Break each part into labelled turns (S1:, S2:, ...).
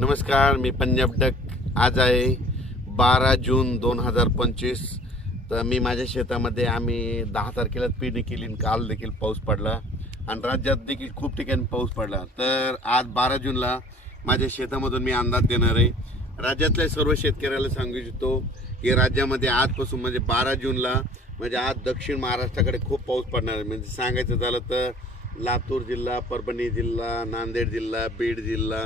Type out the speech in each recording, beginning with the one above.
S1: नमस्कार मी पंजाब डक आज आहे बारा जून दोन हजार पंचवीस तर मी माझ्या शेतामध्ये आम्ही दहा तारखेलाच पेरणी केली काल देखील पाऊस पडला आणि राज्यात देखील खूप ठिकाणी पाऊस पडला तर आज बारा जूनला माझ्या शेतामधून मी अंदाज देणार आहे राज्यातल्या सर्व शेतकऱ्याला सांगू इच्छितो की राज्यामध्ये आजपासून म्हणजे बारा जूनला म्हणजे आज दक्षिण महाराष्ट्राकडे खूप पाऊस पडणार आहे म्हणजे सांगायचं झालं तर लातूर जिल्हा परभणी जिल्हा नांदेड जिल्हा बीड जिल्हा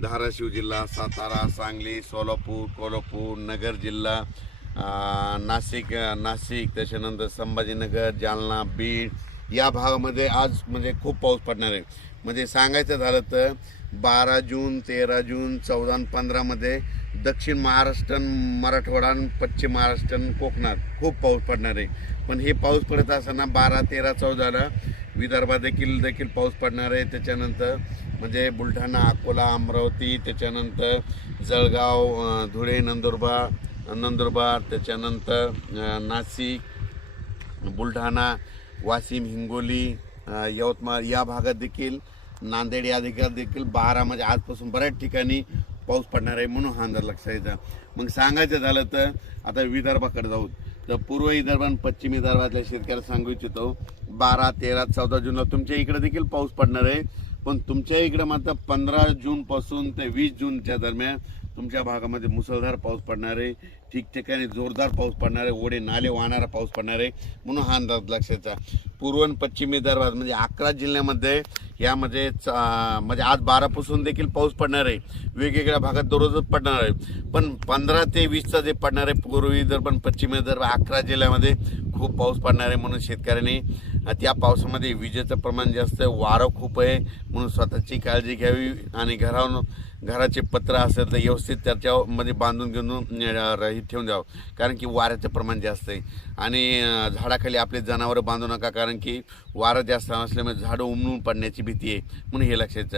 S1: धाराशिव जिल्हा सातारा सांगली सोलापूर कोल्हापूर नगर जिल्हा नाशिक नाशिक त्याच्यानंतर संभाजीनगर जालना बीड या भागामध्ये आज म्हणजे खूप पाऊस पडणार आहे म्हणजे सांगायचं झालं तर बारा जून तेरा जून चौदा पंधरामध्ये दक्षिण महाराष्ट्र मराठवाडा पश्चिम महाराष्ट्र कोकणात खूप पाऊस पडणार आहे पण हे पाऊस पडत असताना बारा तेरा चौदाला विदर्भात देखील देखील पाऊस पडणार आहे त्याच्यानंतर म्हणजे बुलढाणा अकोला अमरावती त्याच्यानंतर जळगाव धुळे नंदुरबार नंदुरबार त्याच्यानंतर नाशिक बुलढाणा वाशिम हिंगोली यवतमाळ या भागात देखील नांदेड या देखील देखील बारा म्हणजे आजपासून बऱ्याच ठिकाणी पाऊस पडणार आहे म्हणून हा अंदाज लक्षात येतं मग सांगायचं झालं तर आता विदर्भाकडे जाऊ तर पूर्व विदर्भ आणि पश्चिम विदर्भातल्या शेतकऱ्याला सांगू इच्छितो बारा तेरा चौदा जूनला तुमच्या इकडे देखील पाऊस पडणार आहे पण तुमच्या इकडे मात्र पंधरा जूनपासून ते वीस जूनच्या दरम्यान तुमच्या भागामध्ये मुसळधार पाऊस पडणार आहे ठिकठिकाणी जोरदार पाऊस पडणार आहे ओढे नाले वाहणारा पाऊस पडणार आहे म्हणून हा अंदाज लक्षाचा पूर्व आणि पश्चिम विदर्भात म्हणजे अकरा जिल्ह्यामध्ये यामध्ये म्हणजे आज बारापासून देखील पाऊस पडणार आहे वेगवेगळ्या भागात दररोजच पडणार आहे पण पंधरा ते वीसचा जे पडणार आहे पूर्व विदर्भ पण पश्चिम विदर्भ अकरा जिल्ह्यामध्ये खूप पाऊस पडणार आहे म्हणून शेतकऱ्यांनी त्या पावसामध्ये विजेचं प्रमाण जास्त आहे वारं खूप आहे म्हणून स्वतःची काळजी घ्यावी आणि घरावर घराचे पत्र असेल तर व्यवस्थित त्याच्यामध्ये बांधून घेऊन ठेवून द्यावं कारण की वाऱ्याचं प्रमाण जास्त आहे आणि झाडाखाली आपले जनावरं बांधू नका कारण की वारं जास्त असल्यामुळे झाडं उमलून पडण्याची भीती आहे म्हणून हे लक्षात